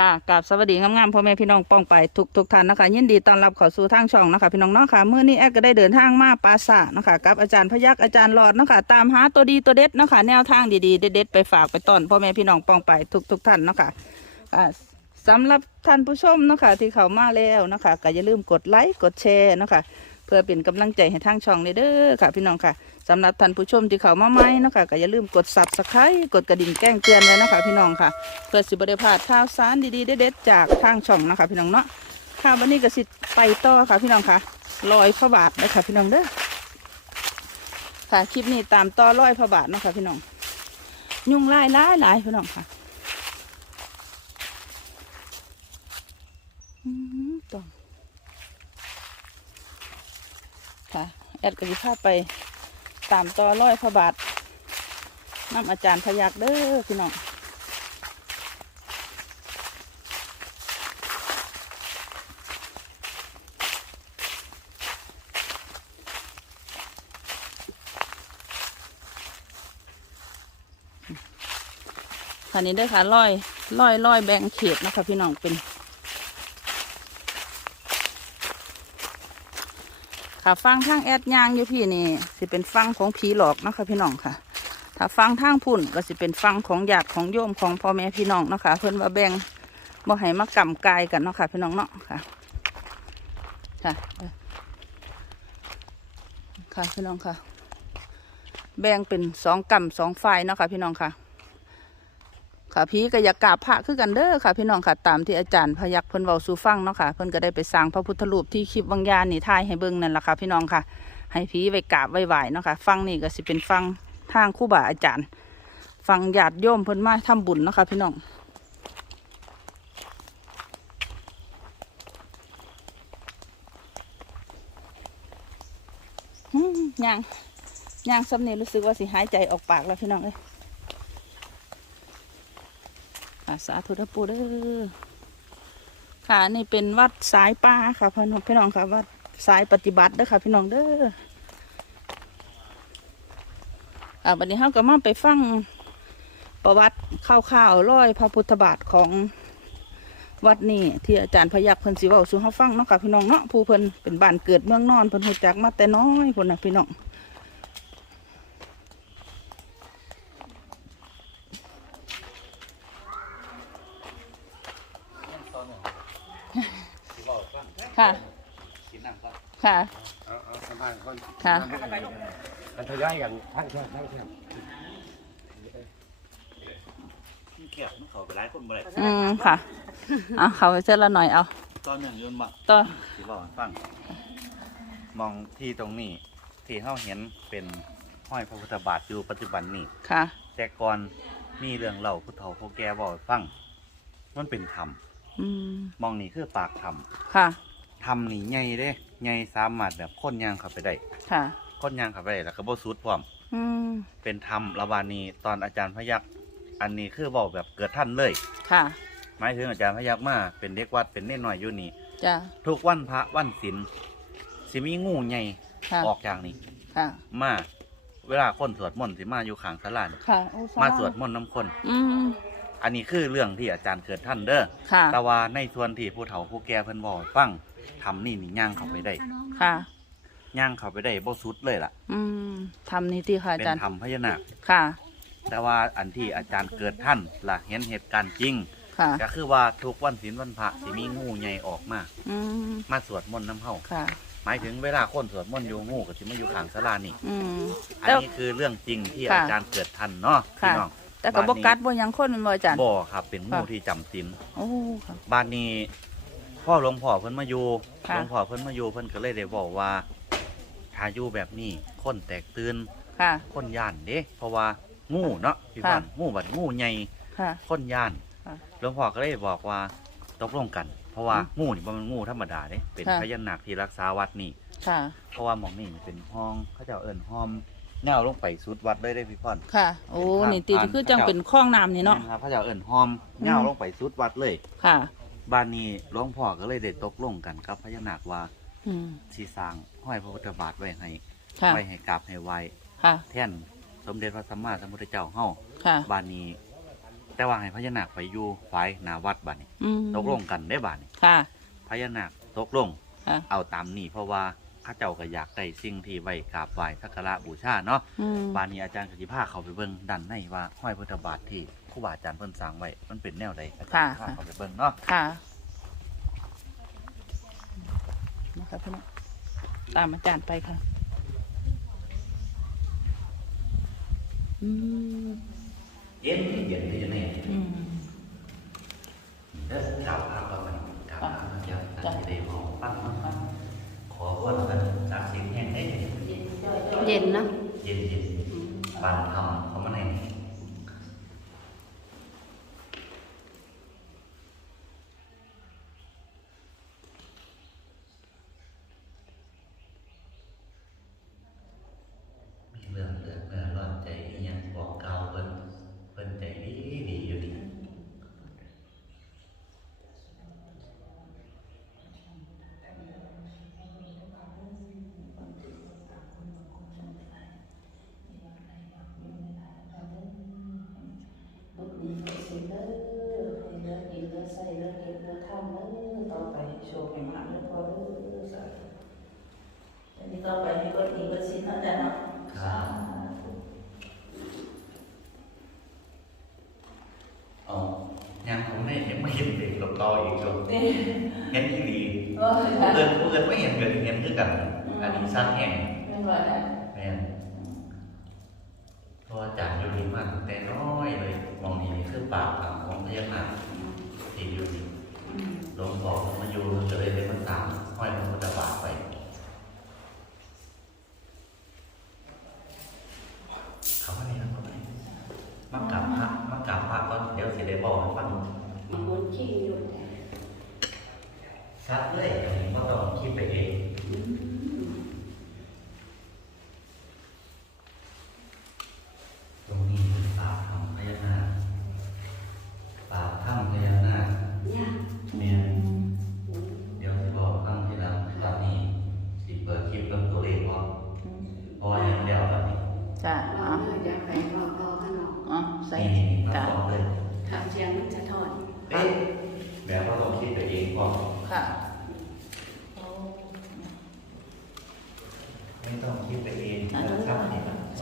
ค่ะกับสวัสดีงามๆพ่อแม่พี่น้องป้องไปทุกทุกท่านนะคะ ยินดีต้อนรับเข้าสู่ทางช่องนะคะ พี่น้องเนาะค่ะเมื่อนี้แอดก็ได้เดินทางมาปราสาทนะคะกับอาจารย์พยักอาจารย์หลอดนะคะตามหาตัวดีตัวเด็ดนะคะแนวทางดีๆเด็ดๆไปฝากไปต้อนพ่อแม่พี่น้องป้องไปทุกทุกท่านนะคะอ่าสำหรับท่านผู้ชมนะคะที่เข้ามาแล้วนะคะก็อย่าลืมกดไลค์กดแชร์นะคะเพื่อเป็นกำลังใจให้ทางช่องเลยเด้อค่ะ พี่น้องค่ะ สำหรับท่านผู้ชมที่เข้ามาใหม่นะคะก็อย่าลืมกด subscribe กดกระดิ่งแจ้งเตือนไว้นะคะ พี่น้องค่ะเพื่อสิบได้พลาดข่าวสารดีๆเด็ดๆจากทางช่องนะคะ พี่น้องเนาะค่ะวันนี้ก็สิไปต่อค่ะ พี่น้องค่ะลอยพระบาทเลยค่ะพี่น้องเด้อค่ะคลิปนี้ตามต่อลอยพระบาทนะคะพี่น้อง ยุ่งไล่ไล่ไล่พี่น้องค่ะต้องค่ะแอดก็จะพาไป ตามต่อลอยพระบาทน้ำอาจารย์พยักเด้อพี่น้องคันนี้เด้วยค่ะร้อยร้อยร้อยแบ่งเขตนะคะพี่น้องเป็น ค่ะฟังทางแอดยางอยู่พี่นี่สิเป็นฟังของผีหลอกนะคะพี่น้องค่ะ ถ้าฟังทางพุ่นก็สิเป็นฟังของญาติของโยมของพ่อแม่พี่น้องนะคะเพิ่อนว่าแบ่งบ่ให้มากำกายกันเนาะค่ะพี่น้องเนาะค่ะ ค่ะ ค่ะพี่น้องค่ะ แบ่งเป็นสองกำสองฝ่ายเนาะค่ะพี่น้องค่ะ ค่ะพี่ก็อยากกราบพระคือกันเด้อค่ะพี่น้องค่ะตามที่อาจารย์พยักเพิ่นเว้าสู่ฟังเนาะค่ะเพิ่นก็ได้ไปสร้างพระพุทธรูปที่คลิปวังยานนี่ทายให้เบิ่งนั่นแหละค่ะพี่น้องค่ะ ให้พี่ไว้กราบไว้ไหวเนาะค่ะฟังนี่ก็สิเป็นฟังทางครูบาอาจารย์ ฟังญาติโยมเพิ่นมาทำบุญเนาะค่ะพี่น้องหืมย่างย่างซ้ำนี่รู้สึกว่าสิหายใจออกปากแล้วพี่น้องเอ้ย ค่ะ สาธุนะปูเด้อค่ะนี่เป็นวัดสายป่าค่ะพี่น้องพี่น้องค่ะวัดสายปฏิบัติเด้อค่ะ พี่น้องเด้ออ่าวันนี้เราก็มาไปฟังประวัติข่าวๆร้อยพระพุทธบาทของวัดนี่ที่อาจารย์พยักเพิ่นสิว้าสู่เฮาฟังเนาะค่ะพี่น้องเนาะผู้เพิ่นเป็นบ้านเกิดเมืองนอนเพิ่นรู้จักมาแต่น้อยพุ่นน่ะพี่น้อง ค่ะ ค่ะ เอาเอาสบายก่อน ค่ะ มันทยอยกันทั้งเชื่อทั้งเชื่อเกี่ยวมันเขาไปหลายคนบ่ได้อืมค่ะเอาเขาไปเส้นละหน่อยเอาตอนหนึ่งยนต์มาต่อสิบอกให้ฟังมองที่ตรงนี้ ที่เฮาเห็นเป็นห้อยพระพุทธบาทอยู่ปัจจุบันนี้ค่ะ แต่ก่อนมีเรื่องเล่าผู้เฒ่าผู้แก่บอกให้ฟังมันเป็นธรรมอืมมองนี่คือปากธรรมค่ะธรรมนี่ใหญ่เด้ใหญ่สามารถแบบคนย่างเข้าไปได้ค่ะ คนย่างเข้าไปได้แล้วก็บ่สุดพร้อม อืมเป็นธรรมระบานีตอนอาจารย์พยักอันนี้คือบอกแบบเกิดท่านเลย ค่ะหมายถึงอาจารย์พยักมาเป็นเด็กวัดเป็นเน้นหน่อยอยู่นี่ จ้ะทุกวันพระวันศีลสิมีงูใหญ่ค่ะออกจากนี่ค่ะ มาเวลาคนสวดมนต์สิมาอยู่ข้างศาลานี่ค่ะโอ้มาสวดมนต์น้ำคน อืมอันนี้คือเรื่องที่อาจารย์เกิดท่านเด้อค่ะแต่ว่าในส่วนที่ผู้เฒ่าผู้แก่เพิ่นบอกให้ฟังทำนี่นี่ย่างเข้าไปได้ ค่ะ ย่างเข้าไปได้บ่สุดเลยล่ะ อืมทำนี่ที่ค่ะอาเป็นจารย์ ธรรมพญานาคค่ะ แต่ว่าอันที่อาจารย์เกิดท่านล่ะเห็นเหตุการณ์จริง ค่ะ ก็คือว่าทุกวันศีลวันพระสิมีงูใหญ่ออกมา อืม มาสวดมนต์น้ำเฮาค่ะ หมายถึงเวลาคนสวดมนต์อยู่งูก็สิมาอยู่ข้างศาลานี่ อืม อันแล้วนี้คือเรื่องจริงที่ค่ะอาจารย์เกิดทันเนาะค่ะ พี่น้อง แต่ก็บบ้านนี้ กัดบ่หยังคนแมันบ่อาจารย์ บ่ครับเป็นงูค่ะ ที่จำศีลโอ้ ค่ะ บ้านนี้พ่อหลวงพ่อเพิ่นมาอยู่ค่ะ หลวงพ่อเพิ่นมาอยู่เพิ่นก็เลยได้บอกว่า ถ้าอยู่แบบนี้คนแตกตื่นค่ะ คนย่านเด้เพราะว่างูเนาะพี่บ้านงูบัดงูใหญ่ค่ะ คนย่านค่ะหลวงพ่อก็เลยบอกว่าตกลงกัน เพราะว่าอืมงูนี่บ่แมันงูธรรมดาเด้เป็นค่ะ พญานาคที่รักษาวัดนี่ ค่ะ เพราะว่าหมองนี่มันเป็นห้องเขาเจะเอิ้นห้องแนวลงไปสุดวัดเลยได้พี่พ่อน ค่ะ โอ้ครับนี่ตีที่คือจังเป็นคลองน้ำนี่เนาะแม่ครับพระเจ้าเอิ้นหอมเงาอืมลงไปสุดวัดเลย ค่ะ บ้านนี้หลวงพ่อก็เลยได้ตกลงกันกับพญานาคว่า อืม สีสร้างห้อยพระพุทธบาทไว้ให้ค่ะ ไว้ให้กราบให้ไหวค่ะ แท่นสมเด็จพระสัมมาสัมพุทธเจ้าเฮาค่ะบ้านนี้ แต่ว่าให้พญานาคไปอยู่ฝ่ายหนาวัดบัดนี้อืมตกลงกันได้บัดนี้ค่ะ พญานาคตกลง ค่ะ เอาตามนี้เพราะว่าข้าเจ้าก็อยากได้สิ่งที่ไว้กราบไหว้สักการะบูชาเนาะอืม บานนี้อาจารย์กสิภาเขาไปเบิ่งด้านในว่าห้อยพุทธบาทที่ครูบาอาจารย์เพิ่นสร้างไว้มันเป็นแนวใดอาจารย์พาเขาไปเบิ่งเนาะ ค่ะนะ คะพี่น้องตามอาจารย์ไปค่ะ อืมเย็นเย็นที่นี่อืมเด้อกล่าวพระว่ามันกล่าวพระมันยังตั้งใจมองปั้นเนาะค่ะขอพรกันสักสิ่งแห่งได้ เย็นเนาะ เย็นเย็นบานทำเขามาในนี้มีเรื่องเรื่องเมื่อร้อนใจอิหยังบอกกล่าวเพิ่นเพิ่นใจดีดีอยู่ดี ลูกนี้ก็สิเด้อให้เลือกินเลือใส่เลือเก็บเลือทำเด้อต่อไปโชว์ให้มากเด้อพอเด้อสาธุอันนี้ต่อไปให้กดอีกกดสินเนาะจ้ะเนาะ ครับ อ๋อยังผมไม่เห็นไม่เห็นเด็กหลบต่ออีกจบ เด้อ เห็นที่ดี โอ้ยค่ะ เพื่อนเพื่อนไม่เห็นเกิดเห็นคือ กัน อันนี้สร้างแห่งไม่ว่าได้แม่นเพราะว่าจานอยู่ดีมากแต่น้อยเลยมองนี่คือปากของของพญานาคที่อยู่นี่อืมหลวงพ่อมาอยู่จะเลยเป็นมันตามห้อยพระพุทธบาทไปเขาว่านี่นะเขาว่านี่มากราบพระมากราบพระก็เดี๋ยวสิได้บอกให้ฟังมันคนขี้อยู่แต่ชัดเลยอันนี้ก็ต้องคิดไปเอง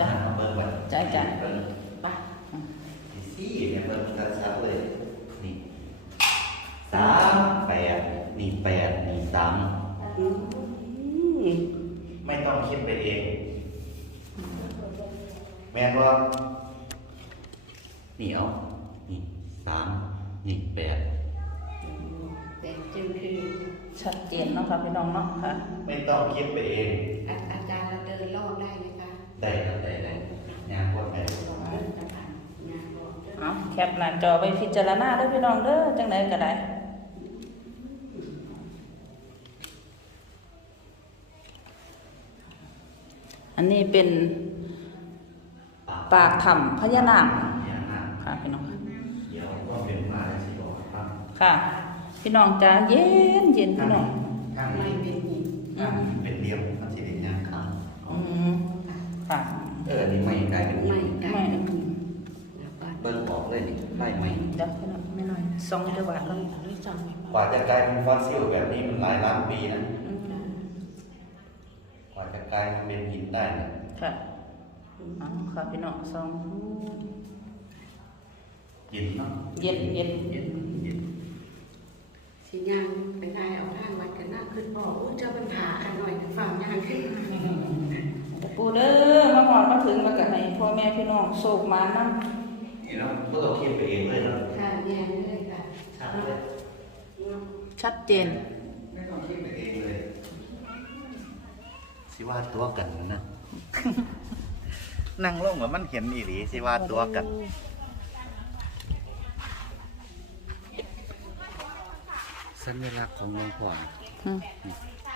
จ้ะมาเบิร์ไว้จ้ะจ้ะเบิ่งไปอืมที่สี่เนี่ยเบิร์ชัดๆเลย นี่สามแปดนี่แปดนี่สามไม่ต้องคิดไปเอง แม่นว่านี่เอานี่สามนี่แปดแต่จึงคือชัดเจนเนาะค่ะพี่น้องเนาะค่ะ ไม่ต้องคิดไปเอง อาอาจารย์เราเดินรอบได้ไหมคะ ได้ครับ คปหน้าจอไปพิจารณาเด้อพี่น้องเด้อจังไดก็ได้อันนี้เป็นปากถ้ำพญานาคพญานาคค่ะพี่น้องค่ะเดี๋ยวก็เป็นมาได้สิบอกครับค่ะพี่น้องจะเย็นเย็นพี่น้องข้างไม่นี้เป็นหินอืม เป็นเดียวมันสิเด็นงานข้าง อืมค่ะ เอออันนี้ไม่กลายเป็น ไม่ไกล ไม่ แล้วก็ เบิ้งออกเลยนี่ไล่ไม่เดี๋ยวพี่น้องไม่น้อยสองจังหวัดต้แล้อวงด้วยจองไว้กว่าจะกลายเป็นฟอสซิลแบบนี้มันหลายล้านปีนะอืมกว่าจะกลายมาเป็นหินได้เนี่ยค่ะเอาค่ะพี่น้องสองเย็นเนาะเย็นเย็นเย็นเย็นสิยางไปได้เอาทางวัดกันหน้าขึ้นบอกโอ้เจ้าปัญหากันหน่อยฝั่งยางขึ้นมาปูเด้อมาหอดมาถึงมากับให้พ่อแม่พี่น้องโศกมานั่ง นี่เนาะก็ต้องคิดไปเองเลยเนาะค่ะแยงเลยค่ะชัดเลยชัดเจน ไม่ต้องคิดไปเองเลยสิว่าตัวกันนะนั่งลงว่ามันเห็นอีหลีสิว่าตัวกันสัญลักษณ์ของหลวงพ่อนี่อืม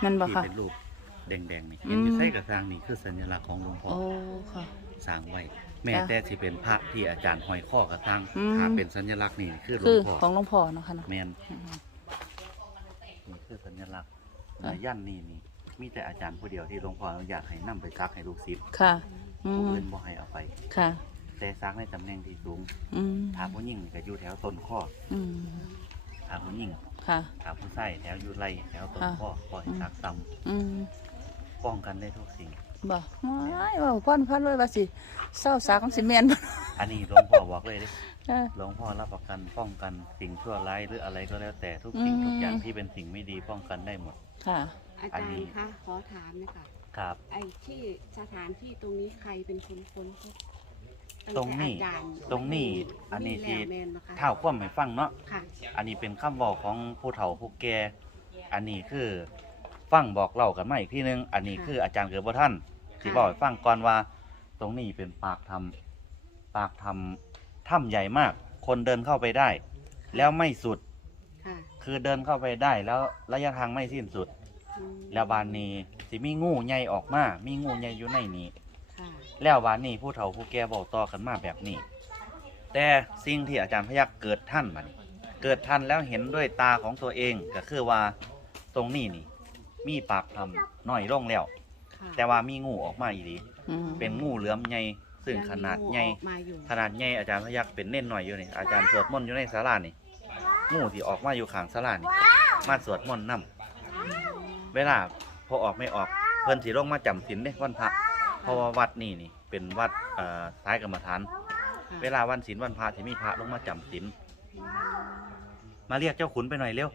นั่นบ่ที่ค่ะเป็นรูปแดงๆนี่อืมเห็นอยู่ใส่กระสร้างนี่คือสัญลักษณ์ของหลวงพ่อโอ้ค่ะสร้างไว้ แม้จ้ะแต่สิเป็นพระที่อาจารย์ห้อยข้อกระทั่งอืมถ้าเป็นสัญลักษณ์นี่คือหลวคืงอพ่อของหลวงพ่อเนาะค่ะเนาะ แมนอืมนี่คือสัญลักษณ์อะ ยันนี่นี่มีแต่อาจารย์ผู้เดียวที่หลวงพ่ออนุญาตให้นำไปซักให้ลูกศิษย์ค่ะ อืผู้มอื่นบ่ให้เอาไป ค่ะ แต่ซักในตำแหน่งที่สูงอืมถามผู้หญิงก็อยู่แถวต้นข้ออืมถามผู้หญิงค่ะ ถามผู้ชายแถวอยู่ไหล่แถวต้นข้อปล่อยซักต่อืมำป้องกันได้ทุกสิ่ง บ่ว้ายว่าพ่อนพันเลยว่าสิเศร้าสาของสิแม่นบ่อันนี้หลวงพ่อบอกเลยเดิเออหลวงพ่อรับประกันป้องกันสิ่งชั่วร้ายหรืออะไรก็แล้วแต่ทุกสิ่งอืมทุกอย่างที่เป็นสิ่งไม่ดีป้องกันได้หมด ค่ะ อาอันจารนี้ย์คะขอถามหนะคะครับไอ้ที่สถานที่ตรงนี้ใครเป็นคนค้นพบตรงนี้ตั้แต่อาจารย์ตรงนี้อันนี้ที่ที่แมนนะคะเท่าความให้ฟังเนาะค่ะอันนี้เป็นคำบอกของผู้เฒ่าผู้แก่อันนี้คือฟังบอกเล่ากันมาอีกทีนึง อันนี้คืออาจารย์เกิดบ่ท่าน ที่บอกให้ฟังก่อนว่า ตรงนี้เป็นปากถ้ำปากถ้ำถ้ำใหญ่มาก คนเดินเข้าไปได้ แล้วไม่สุด ค่ะคือเดินเข้าไปได้แล้วระยะทางไม่สิ้นสุด อืมแล้วบานนี้สิมีงูใหญ่ออกมา มีงูใหญ่อยู่ในนี้ ค่ะแล้วบานนี้ผู้เฒ่าผู้แก่บอกต่อกันมาแบบนี้ แต่สิ่งที่อาจารย์พยักเกิดท่านมานี่เกิดท่านแล้วเห็นด้วยตาของตัวเองก็คือว่าตรงนี้นี่ มีปากทำน้อยลงแล้วค่ะ แต่ว่ามีงูออกมาอีหลีอืมเป็นงูเหลือมใหญ่ซึ่งขนาดใหญ่ยังมีงูออกมาอยู่ขนาดใหญ่อาจารย์พยักเป็นเน่นหน่อยอยู่นี่อาจารย์สวดมนต์อยู่ในศาลานี่งูที่ออกมาอยู่ข้างศาลานี่มาสวดมนต์นํเวลาพอออกไม่ออกเพิ่นสิลงมาจำศีลเด้วันพระเพราะว่าวัดนี่นี่ เป็นวัดเอ่อท้ายกรรมฐานค่ะเวลาวันศีลวันพระที่มีพระลงมาจำศีลมาเรียกเจ้าขุนไปหน่อยเร็ว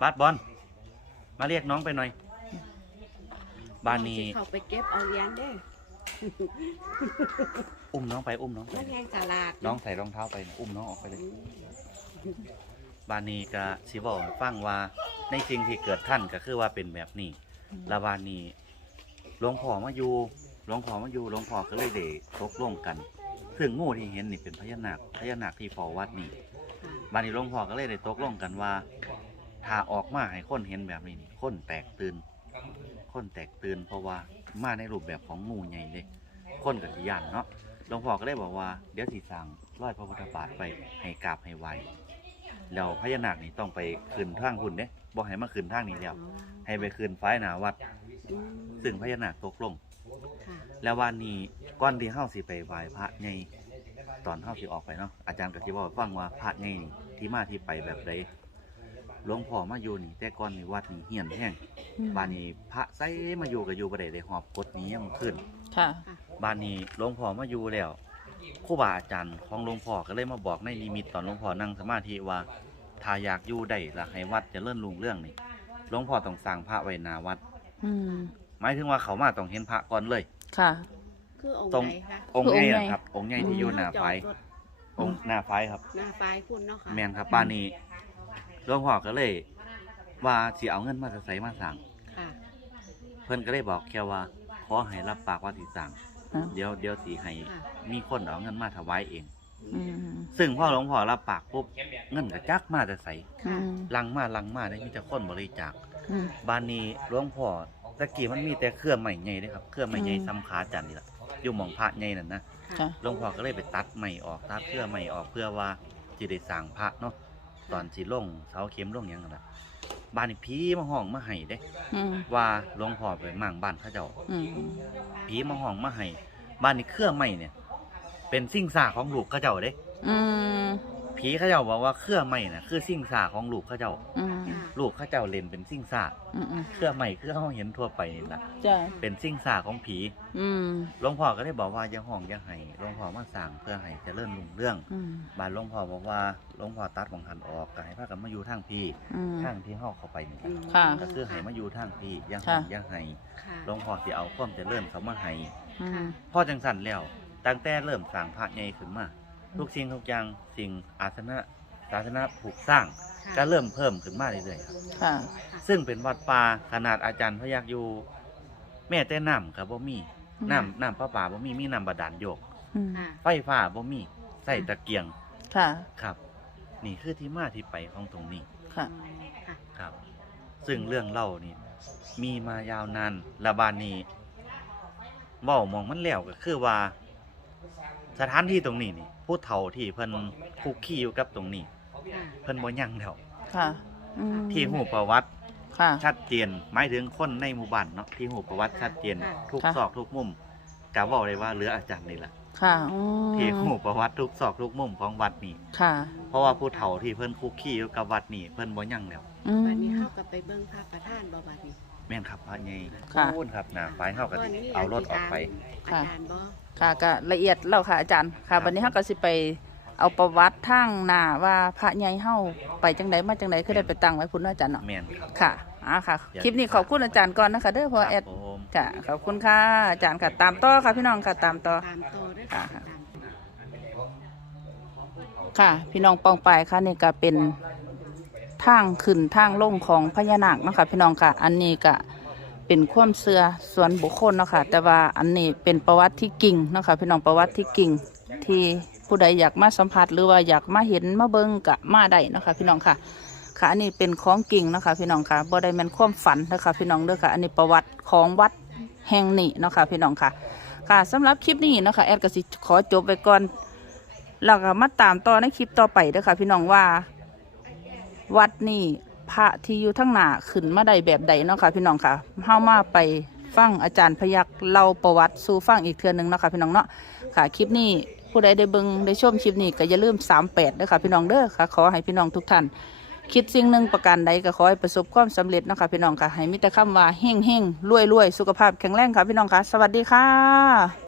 บาสบอลมาเรียกน้องไปหน่อย บ้านนี้สิเขาไปเก็บเอาเหรียญเด้อุ้มน้องไปอุ้มน้องไปนักแข่งสลาดน้องใส่รองเท้าไปนะอุ้มน้องออกไปเลยอืมบานนี้ก็สิบอกให้ฟังว่าในสิ่งที่เกิดท่านก็คือว่าเป็นแบบนี้และบานนี้หลวงพ่อมาอยู่หลวงพ่อมาอยู่หลวงพ่อก็เลยเดตกลงกันซึ่งงูที่เห็นนี่เป็นพญานาคพญานาคที่เฝ้าวัดนี่ค่ะบานนี้หลวงพ่อก็เลยได้ตกลงกันว่าถ้าออกมาให้คนเห็นแบบนี้นี่คนแตกตื่น คนแตกตื่นเพราะว่ามาในรูปแบบของงูใหญ่เลยคนกับสิยานเนาะหลวงพ่อก็เลยบอกว่าเดี๋ยวสิสั่งร้อยพระพุทธบาทไปให้กราบให้ไหวแล้วพญานาคนี่ต้องไปขึ้นทางหุ่นเด้บอกให้มาขึ้นทางนี้แล้วอ๋อให้ไปขึ้นฝ้ายหนาวัดอืมซึ่งพญานาคตกลงค่ะแล้ววันนี้ก่อนที่เฮาสิไปไหว้พระใหญ่ตอนเฮาสิออกไปเนาะอาจารย์ก็สิบอกให้ฟังว่าพระใหญ่นี่ที่มาที่ไปแบบใด หลวงพ่อมาอยู่นี่ แต่ก่อนนี่วัดนี่เฮียนแห้งบ้านนี้พระไสมาอยู่กับอยู่บ่ได้ได้หอบกฎหนี้มันขึ้นค่ะ บ้านนี้หลวงพ่อมาอยู่แล้วครูบาอาจารย์ของหลวงพ่อก็เลยมาบอกในนิมิตตอนหลวงพ่อนั่งสมาธิว่าถ้าอยากอยู่ได้ละให้วัดเจะเลื่อนลุงเรื่องนี่หลวงพ่อต้องสร้างพระไว้หนาวัด อืม หมายถึงว่าเขามาต้องเห็นพระก่อนเลย ค่ะ คือองค์ตรง ไหนคะองค์ใหญ่คือองค์ใหญ่นะครับ องค์ใหญ่ที่อยู่หน้าไฟจอดรถองค์หน้าไฟครับ หน้าไฟคุณเนาะค่ะแมนครับบ้านนี้ หลวงพ่อก็เลย ว่าสิเอาเงินมาจะใส่มาสั่งค่ะ เพิ่นก็เลยบอกแค่ว่าขอให้รับปากว่าสิสั่งอะเดี๋ยวเดี๋ยวสิให้ค่ะ มีคนเอาเงินมาถวายเอง อืมซึ่งพ่อหลวงพ่อรับปากปุ๊บเงินก็จักมาแต่ใสอืค่ะมลังมาลังมาได้มีแต่คนบริจาคอืม บ้านนี้หลวงพ่อตะกี้มันมีแต่เครื่องใหม่ใหญ่เด้ครับเครื่องใหม่ใหญ่อืม ซ้ำขาจันนี่แหละอยู่หมองพระใหญ่นั่นนะค่ะหลวงพ่อก็เลยไปตัดใหม่ออกตัดเครื่องใหม่ออกเพื่อว่าจะได้สร้างพระเนาะ ตอนสิลงเสาเข็มลงหยังกันละบ้านนี้ผีมาห้องมาให้เด้ อืมว่าหลวงพ่อไปมั่งบ้านเขาเจ้าอืมผีมาห้องมาให้บ้านนี้เครื่องใหม่เนี่ย เป็นสิ่งสาของลูกเขาเจ้าเด้ อืม ผีเขาเจ้าบอกว่าเครื่องใหม่น่ะคือสิ่งสาของลูกเขาเจ้า อืมค่ะลูกเขาเจ้าเล่นเป็นสิ่งสาอืมอืมเครื่องใหม่คือเขาเห็นทั่วไปนี่แหละจ้ะเป็นสิ่งสาของผีอืมหลวงพ่อก็ได้บอกว่าอย่าห้องอย่าให้หลวงพ่อมาสั่งเพื่อให้เจริญรุ่งเรื่องอืมบานหลวงพ่อบอกว่าหลวงพ่อตัดของหันออกก็ให้พากันมาอยู่ทางพี่อืม ทางที่เฮาเข้าไปนี่อืมค่ะ ก็คือให้มาอยู่ทางพี่อย่าค่ะให้อย่าให้ค่ะหลวงพ่อสิเอาความเจริญเขามาให้อืมพ่อจังสั่นแล้วตั้งแต่เริ่มสร้างพระใหญ่ขึ้นมา ทุกสิ่งทุกอย่างสิ่งอาสนะศาสนาผูกสร้างค่ะก็เริ่มเพิ่มขึ้นมาเรื่อยๆครับ ค่ะ ซึ่งเป็นวัดป่าขนาดอาจารย์พยักอยู่ แม่แต่น้ำกับบ่มีอืม น้ำน้ำพระป่าบ่มีมีน้ำบาดาลโยก อืมค่ะ ไฟฟ้าบ่มีใส่ตะเกียงค่ะ ครับ นี่คือที่มาที่ไปของตรงนี้ค่ะ ค่ะ ครับ ซึ่งเรื่องเล่านี่มีมายาวนานและบานนี้เว้ามองมันแล้วก็คือว่า สถานที่ตรงนี้นี่ ผู้เฒ่าที่เพิ่นคุกคีอยู่กับตรงนี้ค่ะเพิ่นบ่ยังแล้วค่ะอืมที่หูประวัติ ค่ะ ชัดเจนหมายถึงคนในหมู่บ้านเนาะที่หูประวัติชัดเจนทุกค่ะ ซอกทุกมุมกะบอกเลยว่าเหลืออาจารย์นี่แหละค่ะอืมที่หูประวัติทุกซอกทุกมุมของวัดนี่ค่ะเพราะว่าผู้เฒ่าที่เพิ่นคุกคีอยู่กับวัดนี่เพิ่นบ่ยั่งแล้วอืมวันนี้เข้ากับไปเบิ้งพระประธานบ่บัดนี้แม่นครับพระใหญ่ค่ะ พูนครับหน้าไฟเฮาก็สิเอารถออกไป อาจารย์บ่ ค่ะก็ละเอียดแล้วค่ะอาจารย์ค่ะวันนี้เราก็สิไปเอาประวัติทางหน้าว่าพระใหญ่เฮาไปจังไดมาจังไดคือได้ไปตั้งไว้พุ่นเนาะอาจารย์เนาะแม่นครับค่ะอ่าค่ะ คลิปนี้ขอบคุณอาจารย์ก่อนนะคะเด้อเพอแอดครับผมค่ะขอบคุณค่ะอาจารย์ค่ะตามต่อค่ะพี่น้องค่ะตามต่อ ตามโตด้วยค่ะค่ะตามโตค่ะพี่น้องปองปายค่ะนี่ก็เป็นทางขึ้นทางลงของพญานาคเนาะคะพี่น้องค่ะ อันนี้ก็ เป็นความเชื่อส่วนบุคคลเนาะค่ะแต่ว่าอันนี้เป็นประวัติที่กิ่งเนาะค่ะพี่น้องประวัติที่กิ่งที่ผู้ใดอยากมาสัมผัสหรือว่าอยากมาเห็นมาเบิ่งกะมาได้เนาะค่ะพี่น้องค่ะค่ะอันนี้เป็นของกิ่งเนาะค่ะพี่น้องค่ะบ่ได้แม่นความฝันนะคะพี่น้องเด้อค่ะ อันนี้ประวัติของวัดแห่งนี้เนาะค่ะพี่น้องค่ะ ค่ะสำหรับคลิปนี้เนาะค่ะแอดก็สิขอจบไปก่อนแล้วก็มาตามต่อในคลิปต่อไปเด้อค่ะพี่น้องว่าวัดนี่ พระที่อยู่ทั้งหน้าขึ้นมาได้แบบใดเนาะค่ะพี่น้องค่ะเฮามาไปฟังอาจารย์พยักเล่าประวัติสู่ฟังอีกเทื่อหนึ่งเนาะค่ะพี่น้องเนาะค่ะคลิปนี้ผู้ใดได้เบิงได้ชมคลิปนี้ก็อย่าลืม 38เด้อค่ะพี่น้องเด้อค่ะขอให้พี่น้องทุกท่านคิดสิ่งหนึ่งประการใดก็ขอให้ประสบความสำเร็จนะคะพี่น้องค่ะให้มีแต่คำว่าเฮ่งเฮ่งรวยรวยสุขภาพแข็งแรงค่ะพี่น้องค่ะ สวัสดีค่ะ